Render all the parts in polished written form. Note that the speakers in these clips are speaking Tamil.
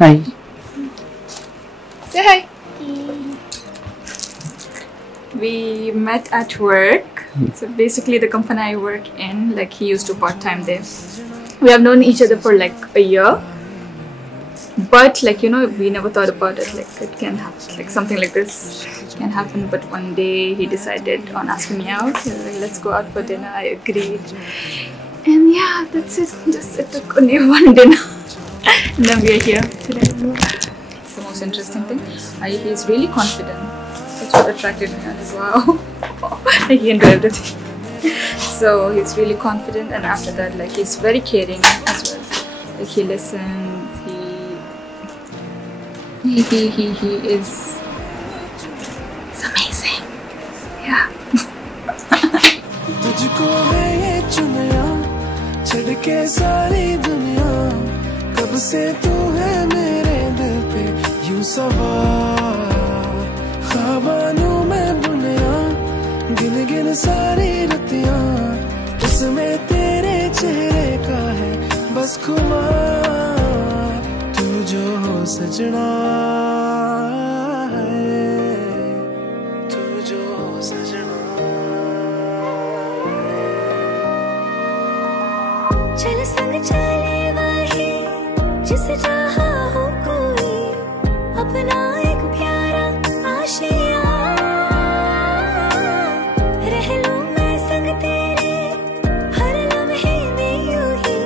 Hi. Say hi. We met at work. So basically the company I work in, like he used to part-time there. We have known each other for like a year. But like, you know, we never thought about it. Like it can happen, like something like this can happen. But one day he decided on asking me out. He was like, let's go out for dinner. I agreed. And yeah, that's it. Just it took only one dinner. And then we are here today. It's the most interesting thing. He's really confident. That's what attracted me. I was like, wow. Like, he can do everything. So he's really confident, and after that, like he's very caring as well. Like he listens. He is. It's amazing. Yeah. कब से तू है मेरे दिल पे यूं सवार ख्वाबानों में बुनिया गिन गिन सारी रतियां इसमें तेरे चेहरे का है बस खुमार तू जो हो सजना तू जो हो सजना चल संग चले जिसे चाहा हो कोई अपना एक प्यारा आशिया रह लूं मैं संग तेरे हर लम्हे में यूं ही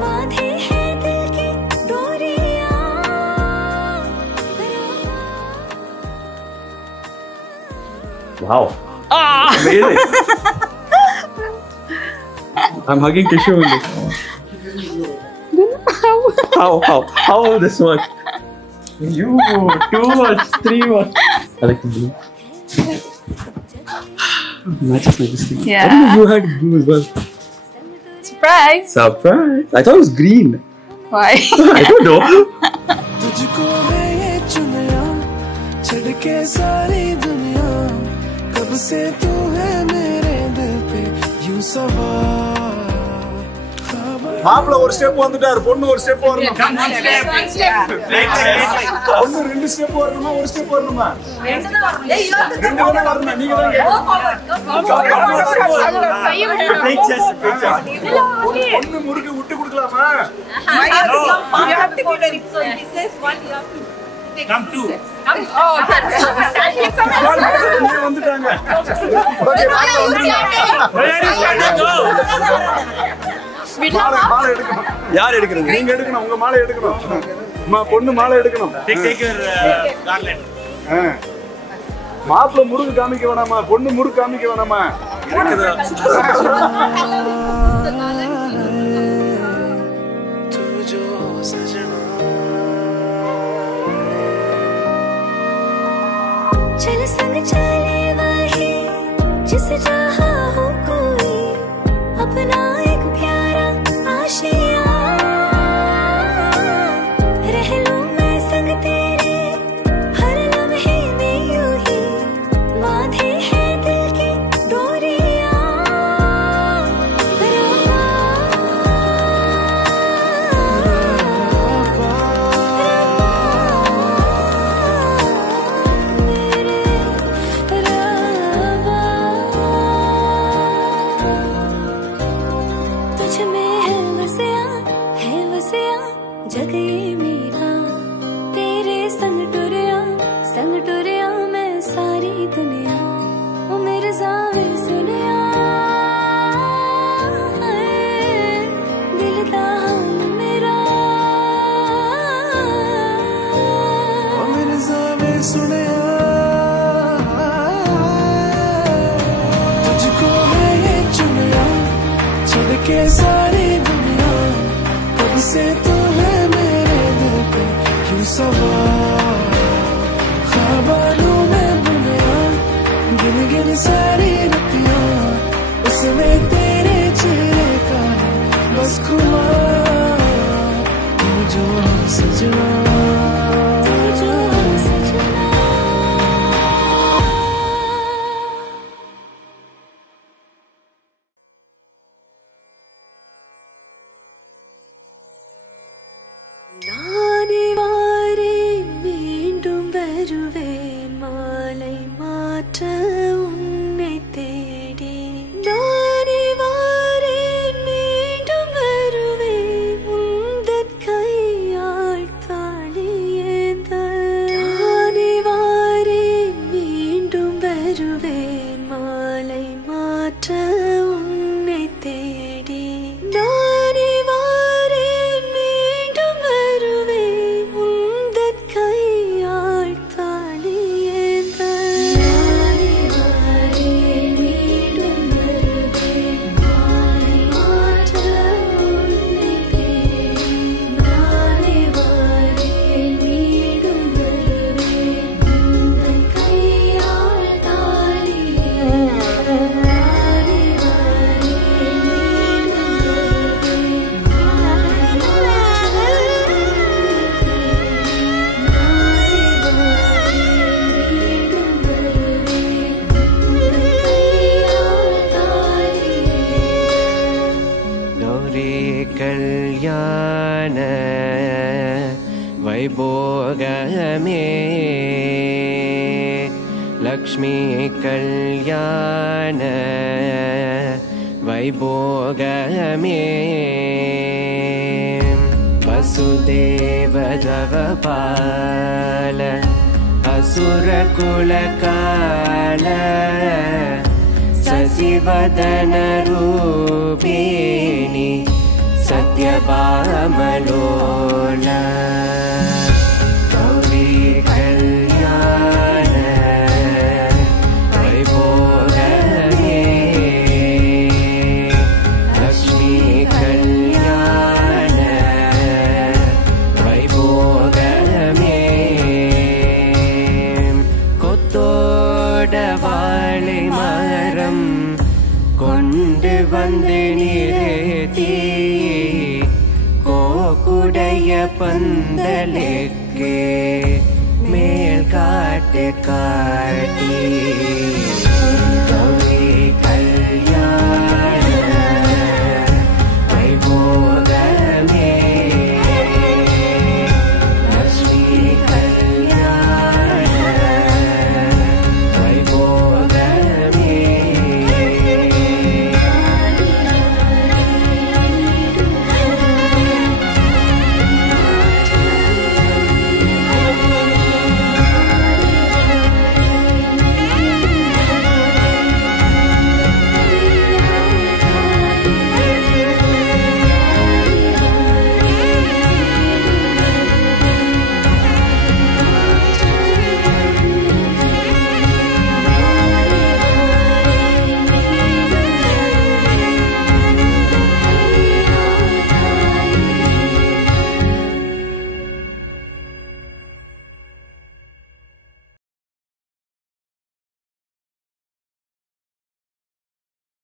बांधे हैं दिल की डोरियां Wow. Amazing. I'm hugging tissue only. How this work? You 2 words, 3 words. I like the blue. Matches like this thing. Yeah. I didn't know you had blue as well. Surprise! Surprise! I thought it was green. Why? I don't know. तुझको मैं ये चुनिया छड़ के सारी दुनिया कब से तू है मेरे दिल पे यूं सवार மாப்ள ஒரு ஸ்டெப் வந்துட்டாரு பொண்ணு ஒரு ஸ்டெப் வரணும் பொண்ணு ரெண்டு ஸ்டெப் வரணுமா ஒரு ஸ்டெப் வரணுமா ரெண்டு தான் வரணும் நீங்க தான் பொண்ணு முறுக்கு விட்டு கொடுக்கலாமா you have to give it so he says one you have to take come two வந்துட்டாங்க மாலை எடுக்கணும் யார் எடுக்கணும் நீங்க எடுக்கணும் உங்க மாலை எடுக்கணும் அம்மா பொண்ணு மாலை எடுக்கணும் மாப்பிள்ள முறுக்கு காமிக்க வேணாமா பொண்ணு முறுக்கு காமிக்க வேணாமா चल संग चले वही जिसे चाहा हो कोई अपना एक प्यारा आशिया रह लूं मैं संग तेरे हर लम्हे में यूं ही बांधे हैं दिल की डोरियां तुझ में है वसिया जग ये मेरा तेरे संग टुरिया मैं सारी दुनिया ओ मेरे जावे सुनिया दिल दा हाल मेरा ओ मेरे जावे सुनिया तुझको है ये चुनिया छड़ के सारी दुनिया कब से तू है मेरे दिल पे यूं सवार ख्वाबानों में बुनिया गिन गिन सारी रतियां उसमें तेरे चेहरे का है बस खुमार तू जो सजना तू जो सजना नानी कल्याण वैभोगमे लक्ष्मी कल्याण वैभोगमे वसुदेव दवपाल असुरकुलकाल शशिवदन रूपिणी सत्यभामलोल गौरी कल्याण वैभोगमे लक्ष्मी कल्याण वैभोगमे कोत्तोडवाळे मरम கொண்டு வந்து நிறுத்தி கோக்குடைய பந்தலுக்கு மேல் காட்டு காட்டி